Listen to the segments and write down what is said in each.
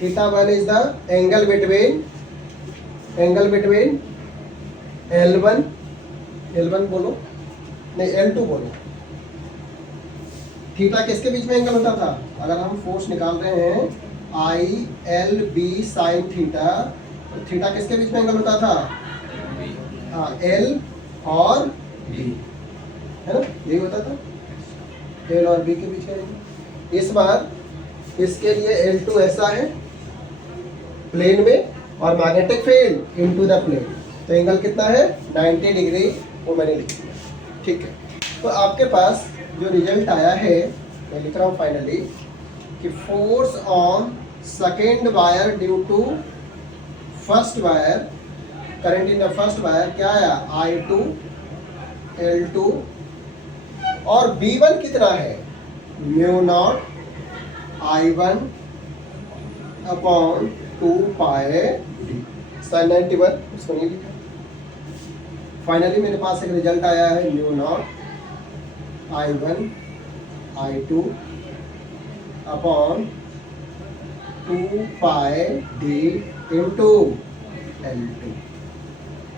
Theta one is the angle between L1 बोलो नहीं L2 बोलो। थीटा किसके बीच में एंगल होता था? अगर हम फोर्स निकाल रहे हैं ILB साइन थीटा, तो थीटा किसके बीच में एंगल होता था? L और B, है ना, यही होता था, L और B के बीच का एंगल। इस बार इसके लिए L2 ऐसा है प्लेन में और magnetic field into the plane, तो एंगल कितना है? 90 डिग्री, वो मैंने लिख दिया। ठीक है, तो आपके पास जो रिजल्ट आया है, मैं लिख रहा हूँ फाइनली, कि force on second wire due to first wire, current in the first wire क्या आया? I2 L2, और B1 कितना है? Mu naught I1 upon 2 pi sine 91, उसको नहीं लिखा। फाइनली मेरे पास एक रिजल्ट आया है, mu naught I1 I2 upon 2 पाई D इंटू L2,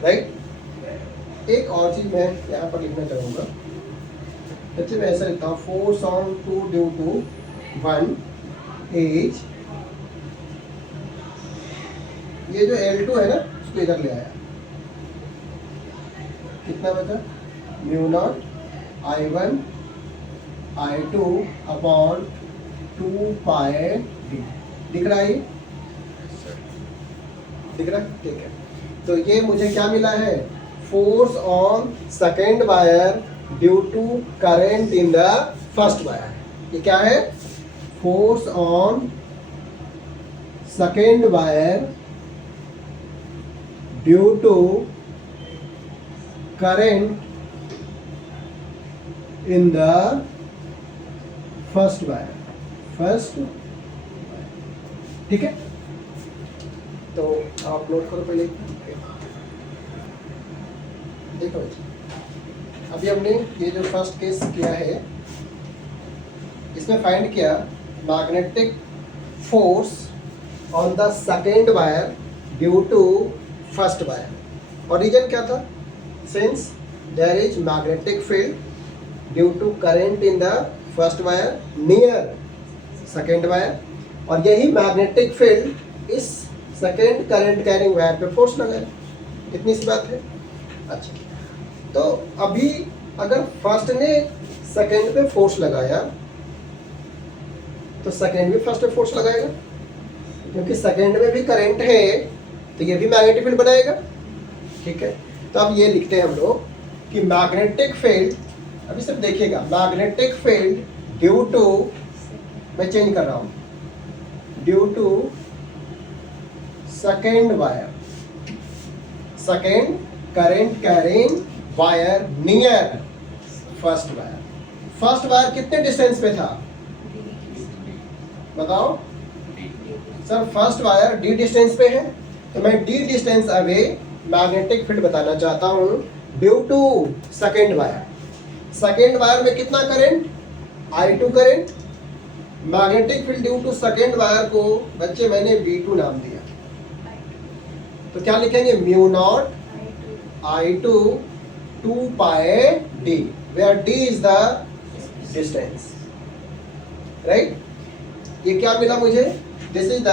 राइट। एक और चीज मैं यहाँ पर लिखना चाहूँगा, बच्चे मैं ऐसा लिखता हूँ, force on 2 due to 1 as, ये जो L2 है ना, उसको इधर ले आया, कितना बचा? Mu naught I1 I2 upon 2 पाई D, दिख रहा है? दिख रहा है, ठीक है। तो ये मुझे क्या मिला है? Force on second wire due to current in the first wire. ये क्या है? Force on second wire due to current in the first wire, ठीक है। तो आप नोट करो पहले, देखो अभी हमने ये जो फर्स्ट केस किया है, इसमें फाइंड किया magnetic force on the second wire due to first wire, और रीजन क्या था? Since there is magnetic field due to current in the first wire near second wire, और यही मैग्नेटिक फील्ड इस सेकेंड करंट कैरिंग वायर पे force लगाए, इतनी सी बात है। अच्छा, तो अभी अगर फर्स्ट ने सेकेंड पे फोर्स लगाया, तो सेकेंड भी फर्स्ट पे फोर्स लगाएगा, क्योंकि सेकेंड में भी करंट है, तो ये भी मैग्नेटिक फील्ड बनाएगा, ठीक है। तो अब ये लिखते हैं हम लोग कि मैग्नेटिक फील्ड, अभी सब देखिएगा, मैग्नेटिक फील्ड ड्यू टू, मैं चेंज कर रहा हूँ, due to second wire, second current carrying wire near first wire. First wire कितने डिस्टेंस पे था? बताओ sir, first wire D distance पे है, तो मैं D distance away magnetic field बताना चाहता हूँ due to second wire. Second wire में कितना current? I2 current. Magnetic field due to second wire को बच्चे मैंने V2 नाम दिया, तो क्या लिखेंगे? Mu naught I2 2 pi D, where D is the distance, right? ये क्या मिला मुझे? This is the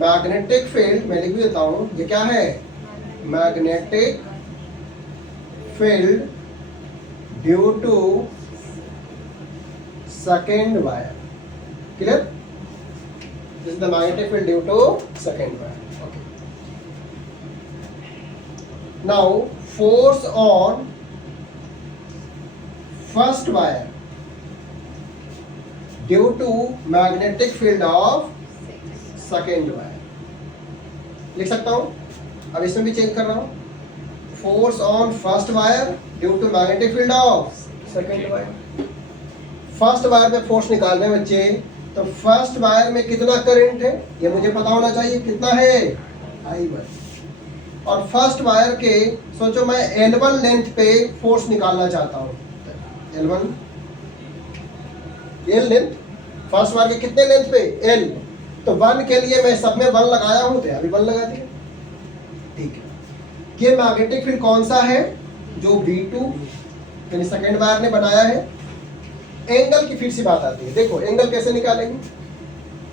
magnetic field, मैं लिख देता हूँ, ये क्या है? Magnetic field due to second wire, clear? This is the magnetic field due to second wire, okay. Now force on first wire due to magnetic field of second wire, लिख सकता हूं। अब इसमें भी चेंज कर रहा हूं, force on first wire due to magnetic field of second wire. First wire पे फोर्स निकालने बच्चे, तो फर्स्ट वायर में कितना करंट है ये मुझे पता होना चाहिए, कितना है? I1। और फर्स्ट वायर के, सोचो मैं L1 लेंथ पे फोर्स निकालना चाहता हूँ, L1 L length, first wire के कितने लेंथ पे? L, तो 1 के लिए मैं सब में 1 लगाया हूं तो यहाँ भी 1 लगा दिया। ठीक है, ये मैग्नेटिक फील्ड कौन सा है? जो B2 यानी सेकेंड वायर ने बनाया है। एंगल की फिर से बात आती है। देखो एंगल कैसे निकालेंगे?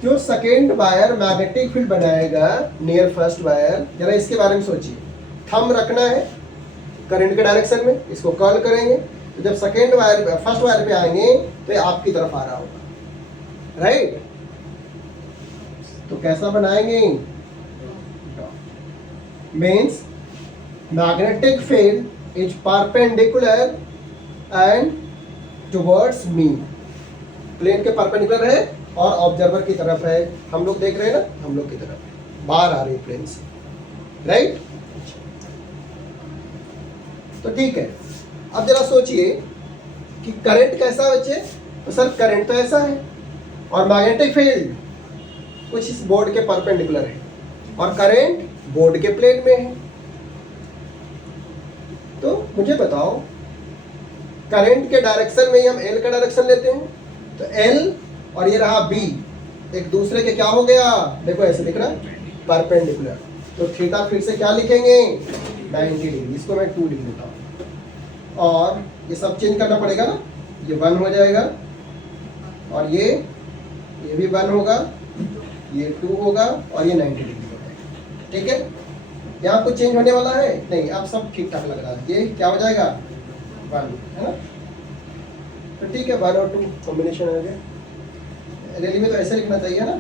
जो सेकेंड वायर मैग्नेटिक फील्ड बनाएगा नियर फर्स्ट वायर, जरा इसके बारे में सोचिए। थंब रखना है करंट के डायरेक्शन में, इसको कर्ल करेंगे तो जब सेकेंड वायर फर्स्ट वायर पे आएंगे तो ये आपकी तरफ आ रहा होगा, राइट? तो कैसा बनाएंगे? Means magnetic field is perpendicular and towards me, plane के परपेंडिकुलर है और ऑब्जर्वर की तरफ है। हम लोग देख रहे हैं ना, हम लोग की तरफ बाहर आ रही है प्लेन से, राइट? तो ठीक है, अब जरा सोचिए कि करंट कैसा बच्चे? तो सर करंट तो ऐसा है और मैग्नेटिक फील्ड कुछ इस बोर्ड के परपेंडिकुलर है और करंट बोर्ड के प्लेन में है। तो मुझे बताओ करंट के डायरेक्शन में ही हम एल का डायरेक्शन लेते हैं, तो एल और ये रहा बी एक दूसरे के क्या हो गया? देखो ऐसे दिख रहा है, परपेंडिकुलर। तो थीटा फिर से क्या लिखेंगे? 90 डिग्री। इसको मैं 2 लिख देता हूँ और ये सब चेंज करना पड़ेगा ना, ये 1 हो जाएगा और ये भी 1 होगा, ये 2 होगा और ये 90 डिग्री हो जाएगा। ठीक है, यहाँ कुछ चेंज होने वाला है नहीं, अब सब ठीक ठाक लग रहा है। ये क्या हो जाएगा? 1 है ना? तो ठीक है, 1 और 2 कॉम्बिनेशन हो गया। रेली में तो ऐसे लिखना चाहिए ना,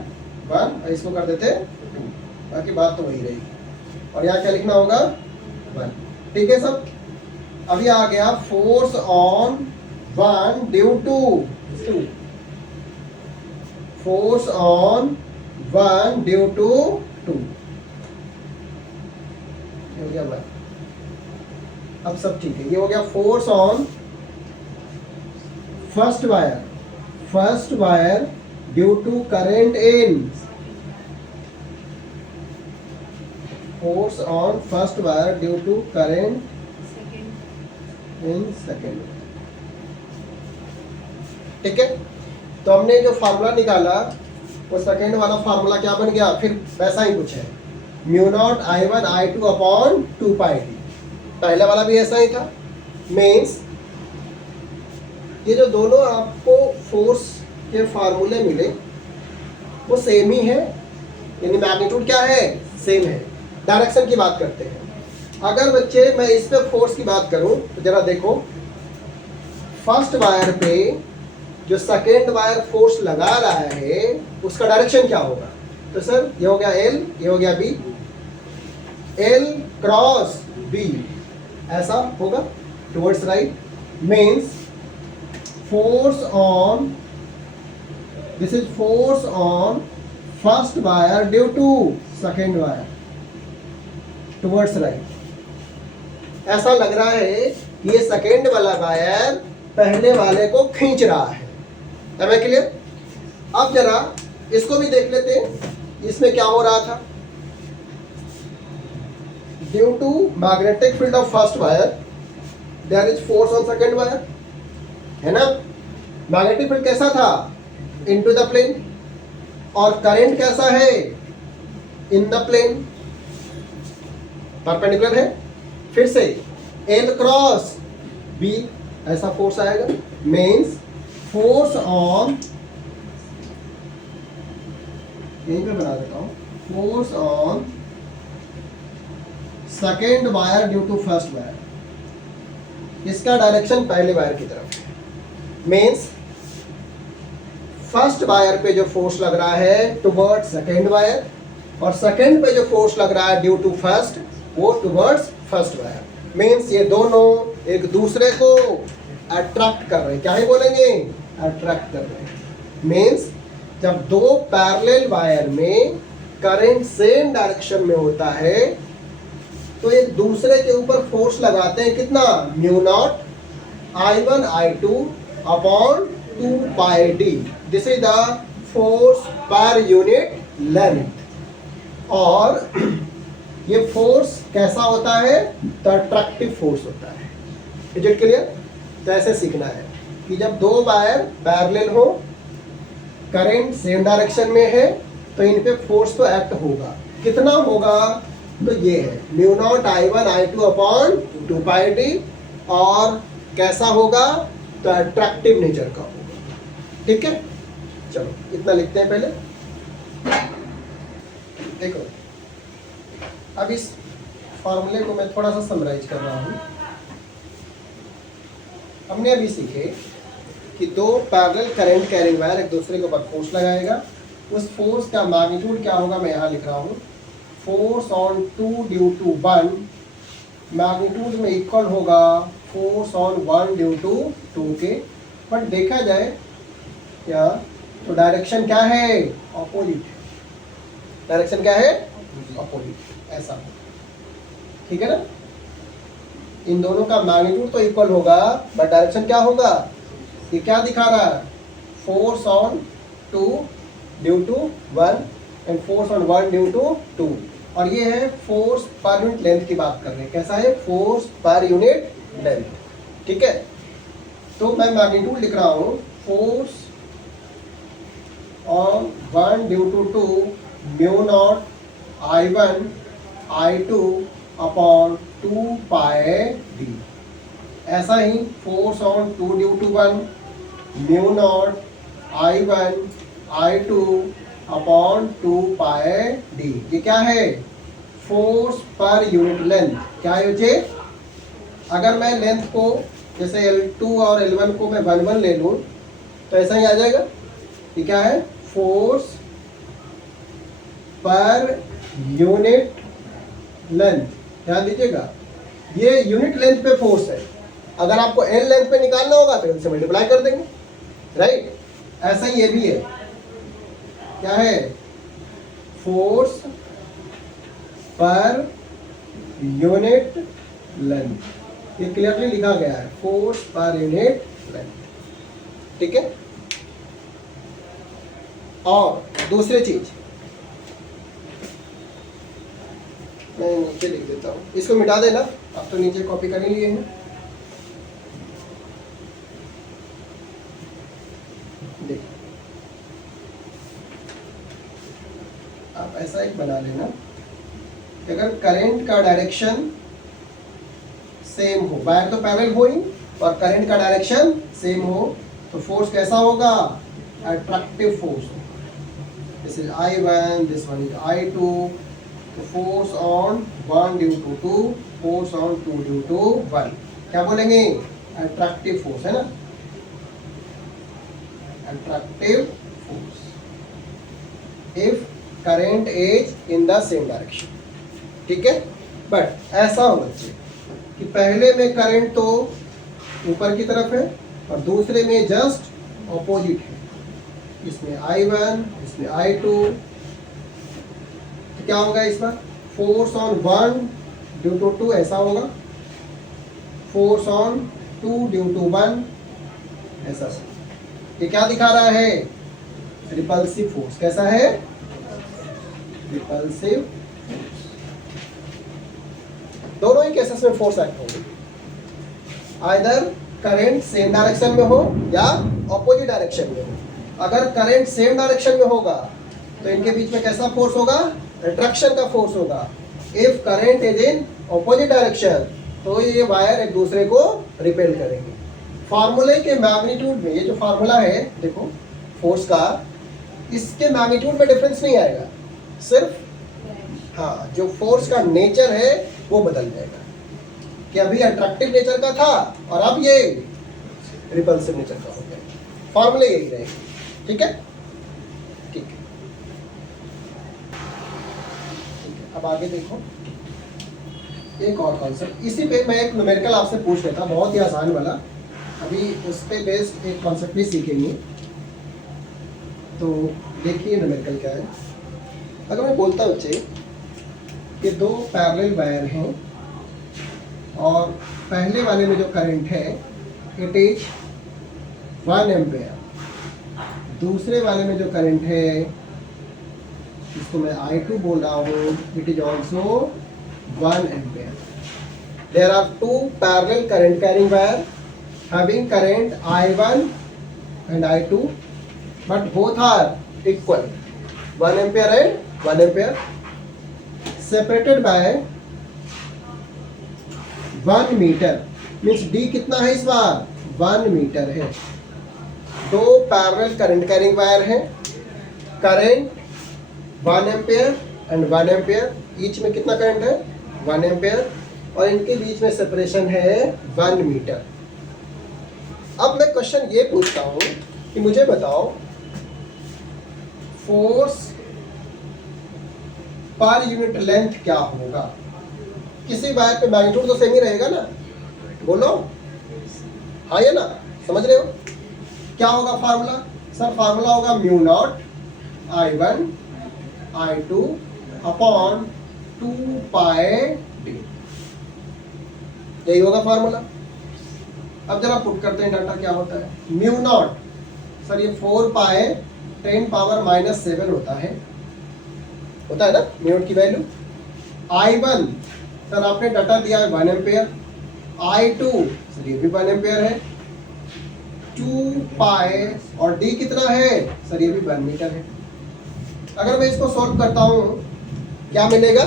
1 और इसको कर देते 2, बाकी बात तो वही रहेगी। और यहाँ क्या लिखना होगा? 1। ठीक है सब। अभी आ गया force on 1 due to 2, force on 1 due to 2 हो गया 1। अब सब ठीक है, ये हो गया force on first wire due to current in, force on first wire due to current in second. ठीक है, तो हमने जो फार्मूला निकाला वो सेकेंड वाला फार्मूला क्या बन गया? फिर वैसा ही कुछ है, mu naught I1 I2 upon 2 pi D. पहले वाला भी ऐसा ही था। मीन्स ये जो दोनों आपको फोर्स के फार्मूले मिले वो सेम ही है, यानी मैग्नीट्यूड क्या है? सेम है। डायरेक्शन की बात करते हैं। अगर बच्चे मैं इस पे फोर्स की बात करूं तो जरा देखो, फर्स्ट वायर पे जो सेकेंड वायर फोर्स लगा रहा है उसका डायरेक्शन क्या होगा? तो सर ये हो गया एल, ये हो गया बी, एल क्रॉस बी ऐसा होगा towards right. Means force on, this is force on first wire due to second wire towards right. ऐसा लग रहा है कि ये सेकेंड वाला वायर पहले वाले को खींच रहा है। है क्लियर? अब जरा इसको भी देख लेते हैं, इसमें क्या हो रहा था? Due to magnetic field of first wire there is force on second wire, है ना? मैग्नेटिक फील्ड कैसा था? Into the plane. और करंट कैसा है? इन द प्लेन, परपेंडिकुलर है। फिर से एल क्रॉस बी ऐसा फोर्स आएगा। मीन्स फोर्स ऑन, यहीं पे बना देता हूं, force on second wire due to first wire, इसका डायरेक्शन पहले वायर की तरफ है। मीन्स फर्स्ट वायर पे जो फोर्स लग रहा है टुवर्ड सेकेंड वायर, और सेकेंड पे जो फोर्स लग रहा है ड्यू टू फर्स्ट वो टुवर्ड्स फर्स्ट वायर। मीन्स ये दोनों एक दूसरे को अट्रैक्ट कर रहे हैं। क्या ही बोलेंगे? अट्रैक्ट कर रहे हैं। मीन्स जब दो पैरेलल वायर में करंट सेम डायरेक्शन में होता है तो एक दूसरे के ऊपर फोर्स लगाते हैं। कितना? Mu naught I1 I2 upon 2 pi D. This is the force per unit length. और ये फोर्स कैसा होता है? तो अट्रैक्टिव फोर्स होता है। Is it clear? तो ऐसे सीखना है कि जब दो वायर पैरेलल हो, करंट सेम डायरेक्शन में है तो इन पे फोर्स तो एक्ट होगा। कितना होगा? तो ये है mu naught I1 I2 upon 2 pi D. और कैसा होगा? तो अट्रैक्टिव नेचर का होगा। ठीक है, चलो इतना लिखते हैं पहले। देखो अब इस फॉर्मूले को मैं थोड़ा सा समराइज कर रहा हूँ। हमने अभी सीखे कि दो पैरेलल करंट कैरिंग वायर एक दूसरे के ऊपर फोर्स लगाएगा। उस फोर्स का मैग्नीट्यूड क्या होगा? मैं यहाँ लिख रहा हूँ, force on 2 due to 1 magnitude में इक्वल होगा फोर्स ऑन 1 ड्यू टू 2 के। बट देखा जाए क्या, तो डायरेक्शन क्या है? ऑपोजिट। डायरेक्शन क्या है? ऑपोजिट। ऐसा, ठीक है ना? इन दोनों का मैग्नीट्यूड तो इक्वल होगा, बट डायरेक्शन क्या होगा? ये क्या दिखा रहा है? Force on 2 due to 1 and force on 1 due to 2। और ये है फोर्स पर यूनिट लेंथ की बात कर रहे हैं। कैसा है? Force per unit length. ठीक है, तो मैं मैग्नीट्यूड लिख रहा हूँ, force on 1 due to 2 mu naught I1 I2 upon 2 pi d. ऐसा ही force on 2 due to 1 mu naught I1 I2 upon 2 pi d. ये क्या है? Force per unit length. क्या है बच्चे? अगर मैं लेंथ को जैसे L2 और L1 को मैं 1 ले लूँ तो ऐसा ही आ जाएगा। ये क्या है? Force per unit length. ध्यान दीजिएगा, ये यूनिट लेंथ पे फोर्स है। अगर आपको L लेंथ पे निकालना होगा तो इनसे मल्टीप्लाई कर देंगे, राइट? ऐसा ही ये भी है। क्या है? Force per unit length. ये क्लियरली लिखा गया है, फोर्स पर यूनिट लेंथ। ठीक है, और दूसरी चीज मैं नीचे लिख देता हूँ, इसको मिटा देना। अब तो नीचे कॉपी कर ही लिए हैं। देखो आप ऐसा एक बना लेना कि अगर करंट का डायरेक्शन सेम हो, वायर तो पैरेलल हो ही, और करंट का डायरेक्शन सेम हो, तो फोर्स कैसा होगा? Attractive force. This is I1, this one is I2। तो force on 1 due to 2, force on 2 due to 1, क्या बोलेंगे? अट्रैक्टिव फोर्स, है ना? Attractive force if current is in the same direction. ठीक है, बट ऐसा हो बच्चे कि पहले में करंट तो ऊपर की तरफ है और दूसरे में जस्ट ऑपोजिट है। इसमें I1, इसमें I2। तो क्या होगा इस बार? फोर्स ऑन 1 ड्यू टू 2 ऐसा होगा, फोर्स ऑन 2 ड्यू टू 1 ऐसा। ये क्या दिखा रहा है? Repulsive force. कैसा है? Repulsive force. दोनों ही केसेस में फोर्स एक्ट होगी, आइदर करंट सेम डायरेक्शन में हो या ऑपोजिट डायरेक्शन में हो। अगर करंट सेम डायरेक्शन में होगा तो इनके बीच में कैसा फोर्स होगा? अट्रैक्शन का फोर्स होगा। If current is in opposite direction तो ये वायर एक दूसरे को रिपेल करेंगे। फार्मूले के मैग्नीट्यूड में, ये जो फार्मूला है देखो फोर्स का, इसके मैग्नीट्यूड में डिफरेंस नहीं आएगा, सिर्फ हाँ जो फोर्स का नेचर है वो बदल जाएगा, कि अभी अट्रैक्टिव नेचर का था और अब ये रिपल्सिव नेचर का हो गया। फार्मूले यही रहेगा। ठीक है, ठीक है, अब आगे देखो एक और कॉन्सेप्ट। इसी पे मैं एक न्यूमेरिकल आपसे पूछ लेता, बहुत ही आसान वाला। अभी उस पे बेस्ड एक कॉन्सेप्ट भी सीखेंगे। तो देखिए न्यूमेरिकल क्या है। अगर मैं बोलता बच्चे कि दो पैरेलल वायर हैं और पहले वाले में जो करंट है इट इज 1 एम्पेयर, दूसरे वाले में जो करंट है इसको मैं I2 बोल रहा हूँ, it is also 1 ampere. There are 2 parallel current carrying wire having current I1 and I2 but both are equal, 1 ampere and 1 ampere, separated by 1 metre, means D कितना है इस बार 1 मीटर है। दो पैरेलल करंट कैरिंग वायर है, current 1 ampere and 1 ampere, each में कितना current है 1 एम्पियर, और इनके बीच में सेपरेशन है 1 मीटर। अब मैं क्वेश्चन ये पूछता हूं कि मुझे बताओ फोर्स पर यूनिट लेंथ क्या होगा। किसी वायर पे मैग्नीट्यूड तो सेम ही रहेगा ना, बोलो हाँ या ना, समझ रहे हो क्या होगा फार्मूला? सर फार्मूला होगा mu naught I1 I2 upon 2 pi D, यही होगा फार्मूला। अब जरा पुट करते हैं डाटा क्या होता है। म्यू नॉट सर ये 4 पाई 10 पावर -7 होता है ना म्यू नॉट की वैल्यू। I1 सर आपने डाटा दिया है 1 एम्पियर, I2 सर ये भी 1 एम्पियर है, 2 पाई और D कितना है सर ये भी 1 मीटर है। अगर मैं इसको सॉल्व करता हूं क्या मिलेगा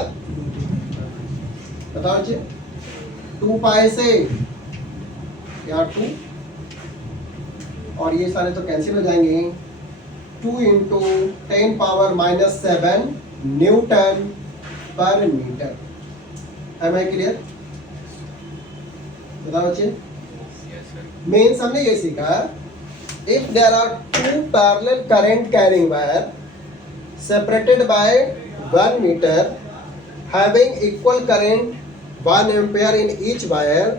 बताओ बच्चे, 2 पाई से या 2 और ये सारे तो कैंसिल हो जाएंगे, 2 into 10 power -7 newton per metre. है मैं क्लियर? बताओ बच्चे, मेंस हमने ये सीखा, if there are 2 parallel current carrying wire separated by 1 meter having equal current 1 ampere in each wire,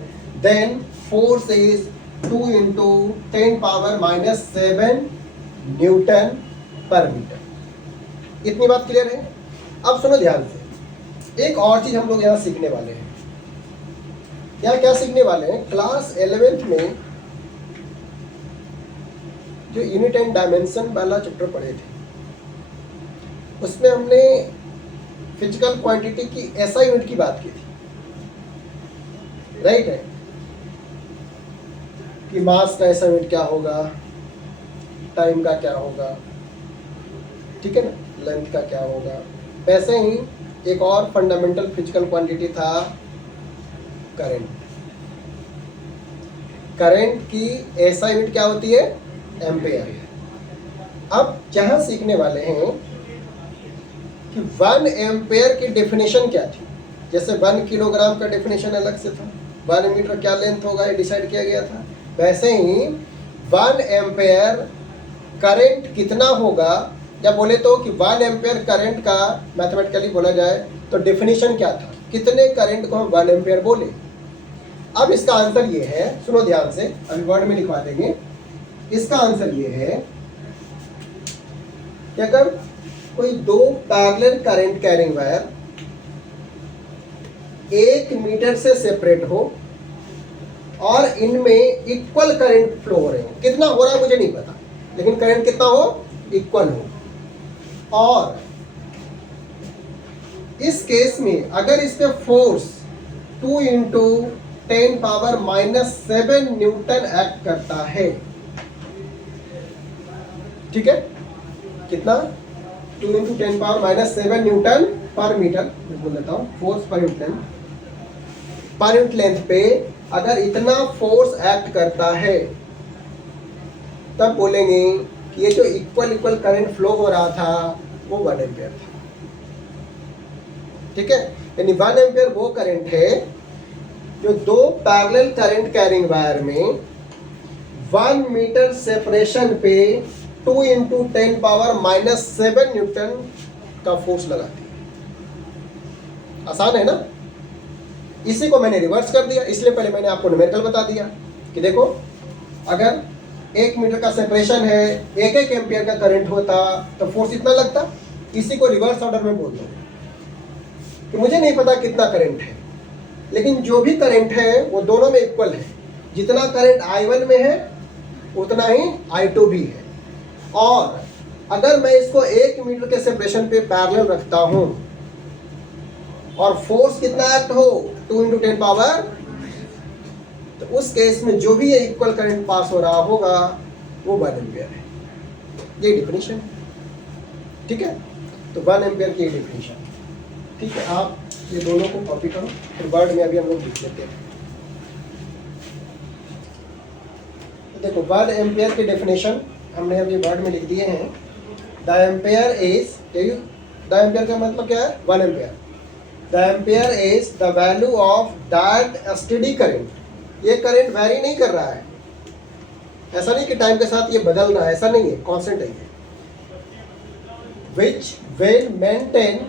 then force is 2 into 10 power -7 newton per metre. इतनी बात clear है? अब सुनो ध्यान से, एक और चीज हम लोग यहाँ सीखने वाले हैं। यहाँ क्या सीखने वाले हैं? क्लास 11th में जो यूनिट एंड डायमेंशन वाला चैप्टर पढ़े थे उसमें हमने फिजिकल क्वांटिटी की ऐसा यूनिट की बात की थी, राइट है कि मास का ऐसा यूनिट क्या होगा, टाइम का क्या होगा, ठीक है ना, लेंथ का क्या होगा। वैसे ही एक और फंडामेंटल फिजिकल क्वांटिटी था करंट। करंट की ऐसा यूनिट क्या होती है एम्पेयर। अब जहां सीखने वाले हैं कि 1 एम्पेयर की डेफिनेशन क्या थी, जैसे 1 किलोग्राम का डेफिनेशन अलग से था, 1 मीटर क्या लेंथ होगा ये डिसाइड किया गया था, वैसे ही 1 एम्पेयर करंट कितना होगा, या बोले तो कि 1 एम्पेयर करंट का मैथमेटिकली बोला जाए तो डेफिनेशन क्या था, कितने करंट को हम 1 एम्पेयर बोले। अब इसका आंसर ये है, सुनो ध्यान से, अभी वर्ड में लिखवा देंगे। इसका आंसर ये है कि अगर कोई 2 parallel current carrying wire 1 metre से सेपरेट हो और इनमें इक्वल करंट फ्लो हो रहे हो, कितना हो रहा है मुझे नहीं पता, लेकिन करंट कितना हो इक्वल हो, और इस केस में अगर इस पे force 2 into 10 power -7 Newton act करता है, ठीक है, कितना 2 into 10 power -7 newton per metre, बोल देता हूँ फोर्स पर यूनिट लेंथ पे अगर इतना फोर्स एक्ट करता है तब बोलेंगे कि ये जो इक्वल करंट फ्लो हो रहा था वो 1 एम्पियर था, ठीक है। यानी 1 एम्पियर वो करंट है जो 2 पैरेलल करंट कैरिंग वायर में 1 मीटर सेपरेशन पे 2 इंटू 10 पावर -7 न्यूटन का फोर्स लगाती है। आसान है ना? इसी को मैंने रिवर्स कर दिया, इसलिए पहले मैंने आपको न्यूमेरिकल बता दिया कि देखो अगर 1 मीटर का सेपरेशन है, 1 एम्पियर का करंट होता तो फोर्स इतना लगता। इसी को रिवर्स ऑर्डर में बोल दो कि मुझे नहीं पता कितना करंट है, लेकिन जो भी करंट है वो दोनों में इक्वल है। जितना करंट I1 में है उतना ही I2 भी है, और अगर मैं इसको 1 मीटर के सेपरेशन पे पैरेलल रखता हूं और फोर्स कितना एक्ट हो 2 इंटू 10 पावर, तो उस केस में जो भी ये इक्वल करंट पास हो रहा होगा वो 1 एम्पियर है। ये डिफिनेशन, ठीक है। तो 1 एम्पियर की डेफिनेशन। ठीक है, आप ये दोनों को कॉपी करो, फिर वर्ड में अभी हम लोग लिख लेते हैं। तो देखो 1 एम्पियर की डेफिनेशन हमने अभी वर्ड में लिख दिए हैं। The ampere is, the ampere का मतलब क्या है? 1 ampere. The ampere is the value of that steady current. ये करंट वेरी नहीं कर रहा है, ऐसा नहीं कि टाइम के साथ ये बदल रहा है, ऐसा नहीं है, कांस्टेंट है ये। Which will maintain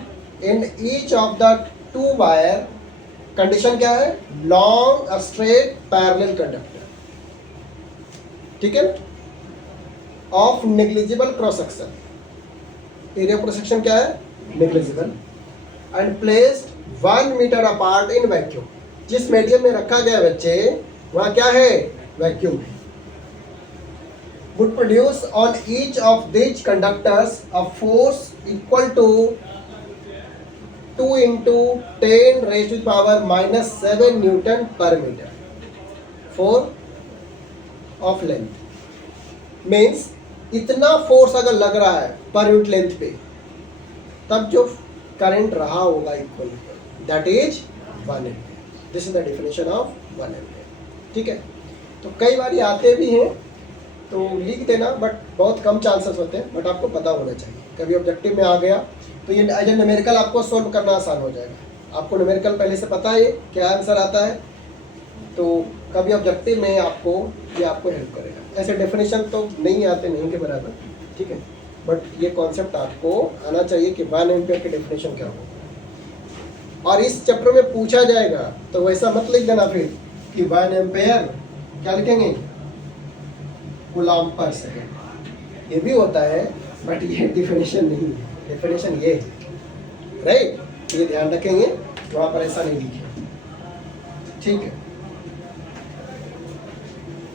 in each of the 2 wire, condition क्या है? लॉन्ग स्ट्रेट पैरेलल कंडक्टर, ठीक है, of negligible cross section. Area cross section क्या है? Negligible. And placed 1 metre apart in vacuum. जिस मीडियम में रखा गया बच्चे, वहां क्या है? वैक्यूम है। would produce on each of these conductors a force equal to 2 into 10 raised to the power minus 7 Newton per meter for of length। means इतना फोर्स अगर लग रहा है पर यूनिट लेंथ पे, तब जो करंट रहा होगा equal, that is 1 ampere. This is the definition of 1 ampere. ठीक है, तो कई बार आते भी हैं तो लिख देना, बट बहुत कम चांसेस होते हैं, बट आपको पता होना चाहिए। कभी ऑब्जेक्टिव में आ गया तो ये एज ए न्यूमेरिकल आपको सोल्व करना आसान हो जाएगा। आपको न्यूमेरिकल पहले से पता है क्या आंसर आता है, तो कभी ऑब्जेक्टिव में आपको ये आपको हेल्प करेगा। ऐसे डेफिनेशन तो नहीं आते, नहीं के बराबर, ठीक है, बट ये कॉन्सेप्ट आपको आना चाहिए कि 1 एम्पियर की डेफिनेशन क्या होगा। और इस चैप्टर में पूछा जाएगा तो वैसा मत लिख देना फिर कि 1 एम्पियर, क्या लिखेंगे? कूलम्ब पर सेकेंड। ये भी होता है, बट ये डेफिनेशन नहीं है, डेफिनेशन ये है, राइट? ये ध्यान रखेंगे, वहाँ पर ऐसा नहीं लिखे, ठीक है।